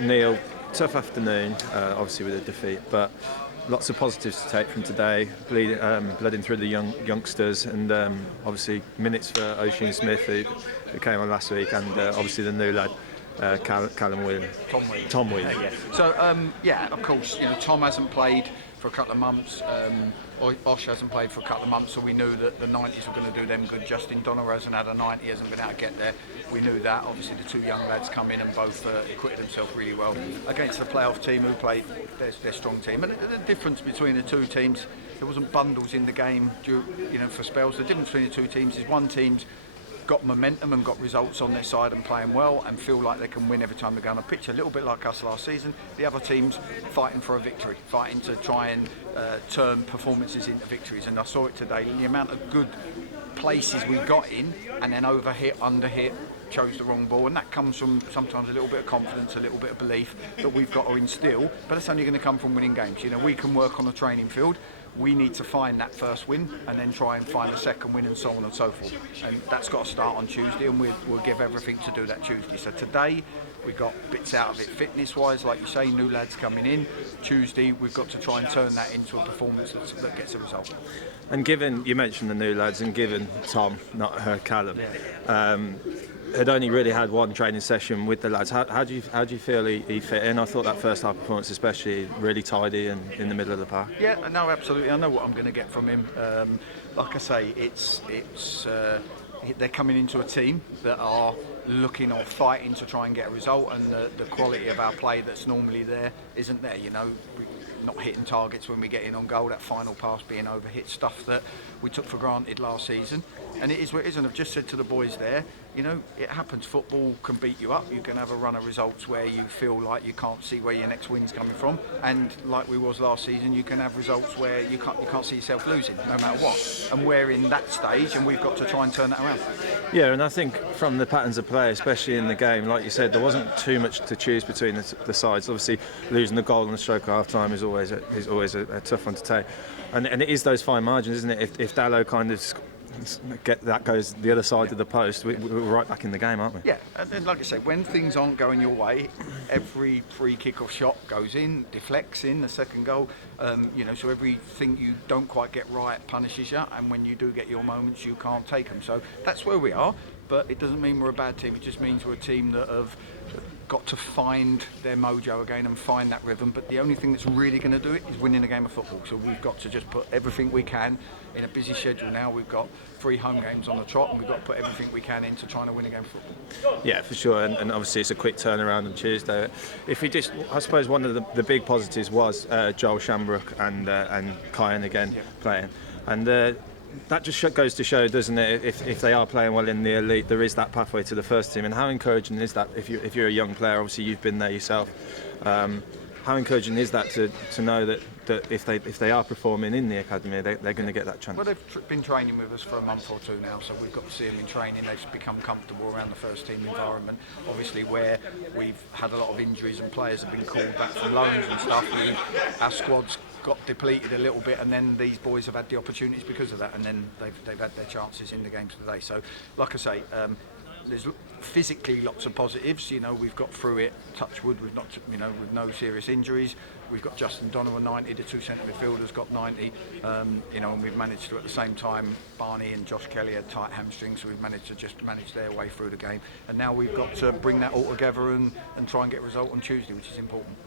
Neil, tough afternoon, obviously with a defeat, but lots of positives to take from today. Blooding through the youngsters, and obviously minutes for Oisin Smith, who came on last week, and obviously the new lad, Callum Whelan. Tom Whelan. So, of course, Tom hasn't played for a couple of months. Osh hasn't played for a couple of months, so we knew that the 90s were going to do them good. Justin Donoghue hasn't had a 90, hasn't been able to get there. We knew that. Obviously, the two young lads come in and both acquitted themselves really well against the playoff team who played their strong team. And the difference between the two teams, there wasn't bundles in the game, for spells. The difference between the two teams is one team's got momentum and got results on their side and playing well and feel like they can win every time they go on a pitch, a little bit like us last season. The other team's fighting for a victory, fighting to try and turn performances into victories, and I saw it today. The amount of good places we got in and then overhit, underhit, chose the wrong ball, and that comes from sometimes a little bit of confidence, a little bit of belief that we've got to instill, but it's only going to come from winning games. We can work on the training field. We need to find that first win and then try and find the second win, and so on and so forth. And that's got to start on Tuesday, and we'll give everything to do that Tuesday. So today we got bits out of it fitness-wise, like you say, new lads coming in. Tuesday we've got to try and turn that into a performance that gets a result. And given, you mentioned the new lads, and given Tom, not Callum, had only really had one training session with the lads. How do you feel he fit in? I thought that first half performance, especially, really tidy and in the middle of the park. Yeah, no, absolutely. I know what I'm going to get from him. Like I say, they're coming into a team that are looking or fighting to try and get a result, and the quality of our play that's normally there isn't there. We're not hitting targets when we get in on goal, that final pass being overhit, stuff that we took for granted last season. And it is what it is, and I've just said to the boys there, it happens. Football can beat you up. You can have a run of results where you feel like you can't see where your next win's coming from, and like we was last season, you can have results where you can't see yourself losing no matter what. And we're in that stage, and we've got to try and turn that around. Yeah, and I think from the patterns of play, especially in the game, like you said, there wasn't too much to choose between the sides. Obviously, losing the goal on the stroke at half time is always a tough one to take, and it is those fine margins, isn't it? If Dallow kind of goes the other side of the post, we're right back in the game, aren't we? Yeah, and then, like I say, when things aren't going your way, every free kick-off shot goes in, deflects in the second goal. So everything you don't quite get right punishes you, and when you do get your moments, you can't take them. So that's where we are, but it doesn't mean we're a bad team. It just means we're a team that have got to find their mojo again and find that rhythm. But the only thing that's really going to do it is winning a game of football. So we've got to just put everything we can in a busy schedule now. We've got 3 home games on the trot, and we've got to put everything we can into trying to win a game of football. Yeah, for sure, and obviously it's a quick turnaround on Tuesday. I suppose one of the big positives was Joel Shamrock and Kyan again playing, and that just goes to show, doesn't it, if they are playing well in the elite, there is that pathway to the first team. And how encouraging is that if you're a young player? Obviously you've been there yourself. How encouraging is that to know that if they are performing in the academy, they're going to get that chance? Well, they've been training with us for a month or two now, so we've got to see them in training. They've become comfortable around the first team environment. Obviously, where we've had a lot of injuries and players have been called back from loans and stuff, our squad's got depleted a little bit, and then these boys have had the opportunities because of that, and then they've had their chances in the games today. So, like I say, there's physically lots of positives. We've got through it, touch wood, with no serious injuries. We've got Justin Donoghue 90, the 2 centre midfielders got 90, and we've managed to, at the same time, Barney and Josh Kelly had tight hamstrings, so we've managed to just manage their way through the game. And now we've got to bring that all together and try and get a result on Tuesday, which is important.